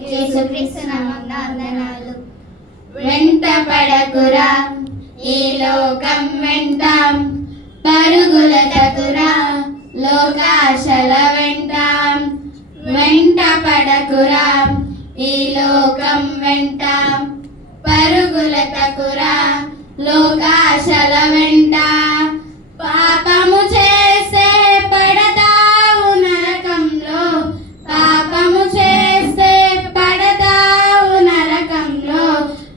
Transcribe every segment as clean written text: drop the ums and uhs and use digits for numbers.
యేసుక్రీస్తు నామమున వందనాలు. వెంట పడకురా ఈ లోకం వెంట, పరుగులెత్తకురా లోకాశల వెంట. వెంట పడకురా ఈ లోకం వెంట, పరుగులెత్తకురా లోకాశల వెంట. పాపము చేస్తే పడతావు నరకంలో, పాపము చేస్తే పడతావు నరకంలో.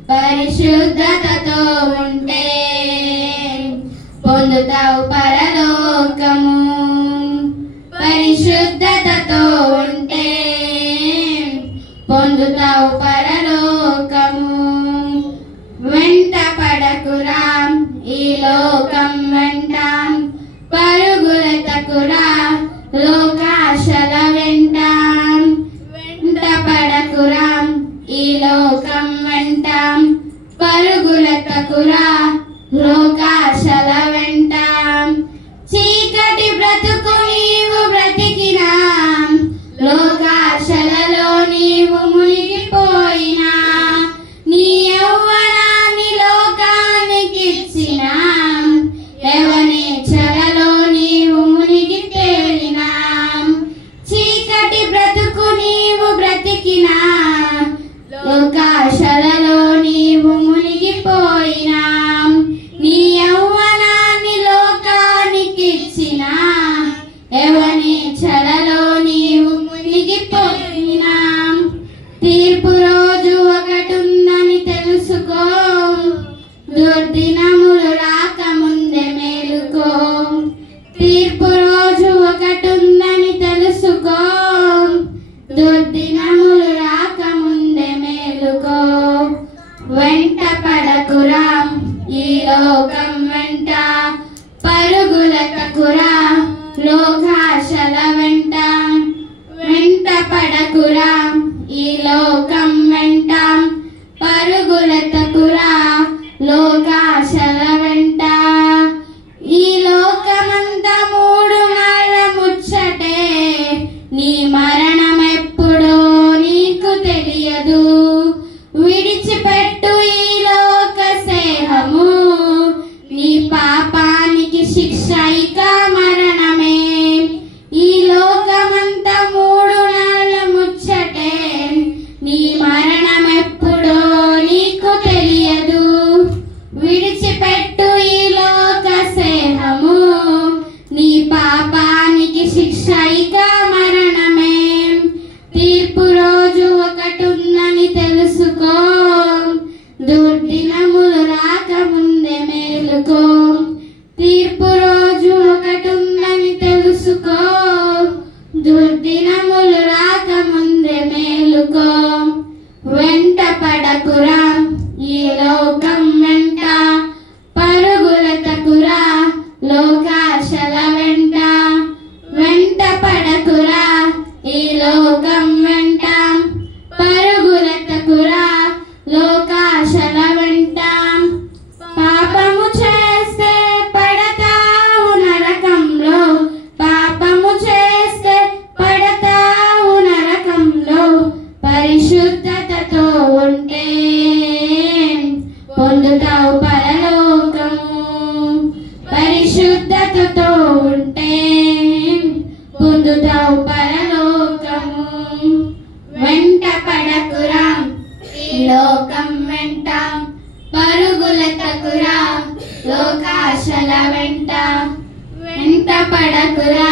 పరిశుద్ధతతో ఉంటే పొందుతావు పరలోకము, పరిశుద్ధతతో ఉంటే పొందుతావు పరలోకము. వెంట పడకురా ఈ లోకం వెంట, పరుగులెత్తకురా లోకాశల వెంట. వెంట పడకురా ఈ లోకం వెంట, పరుగులెత్తకురా లోకాశల వెంట. చీకటి బ్రతుకు నీవు బ్రతికినా, లోకాశలలో నీవు మునిగిపోయినా, నీ యవ్వనాన్ని లోకానికిచ్చినా, యవనేచ్ఛలలో నీవు మునిగి తేలినా. చీకటి బ్రతుకు నీవు బ్రతికినా, లోకాశలలో నీవు మునిగిపోయినా, నీ యవ్వనాన్ని లోకానికిచ్చినా, యవనేచ్ఛలలో నీవు మునిగిపోయినా. తీర్పు రోజు ఒకటుందని తెలుసుకో, దుర్దినములు రాకముందే మేలుకో. తీర్పు రోజు ఒకటుందని తెలుసుకో, దుర్దినములు రాకముందే మేలుకో. వెంట పడకురా ఈ లోకం వెంట, పరుగులెత్తకురా లోకాశల వెంట. వెంట పడకురా ఈ లోకం వెంట, పరుగులెత్తకురా లోకాశల వెంట. ఈ లోకమంతా మూడు నాళ్ళ ముచ్చటే, నీ మరణం ఎప్పుడో నీకు తెలియదు. విడిచిపెట్టు ఈ లోక స్నేహము, నీ పాపానికి శిక్ష ఇక మరణమే. ఈ లోకమంతా మూడు నాళ్ళ ముచ్చటే, నీ మరణం ఎప్పుడో నీకు తెలియదు. విడిచిపెట్టు ఈ లోక స్నేహము, నీ పాపానికి శిక్ష ఇక మరణమే. తీర్పు రోజు ఒకటుందని తెలుసుకో, దుర్దినములు రాకముందే మేలుకో. తీర్పు రోజు ఒకటుందని తెలుసుకో, దుర్దినములు రాకముందే మేలుకో. వెంట పడకురా ఈ లోకం వెంట, పరుగులెత్తకురా లోకాశల వెంట. వెంట పడకురా ఈ లోకం వెంట, పరుగులెత్తకురా లోకాశల వెంట. పాపము చేస్తే పడతావు నరకంలో, పాపము చేస్తే పడతావు నరకంలో. పరిశుద్ధతతో ఉంటే పొందుతావు పరలోకము, పరిశుద్ధతతో ఉంటే పొందుతావు పరలోకము. వెంట పడకురా ఈ లోకం వెంట, పరుగులెత్తకురా లోకాశల వెంట. వెంట పడకురా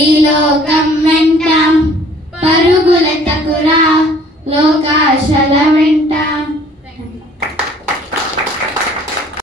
ఈ లోకం వెంట, పరుగులెత్తకురా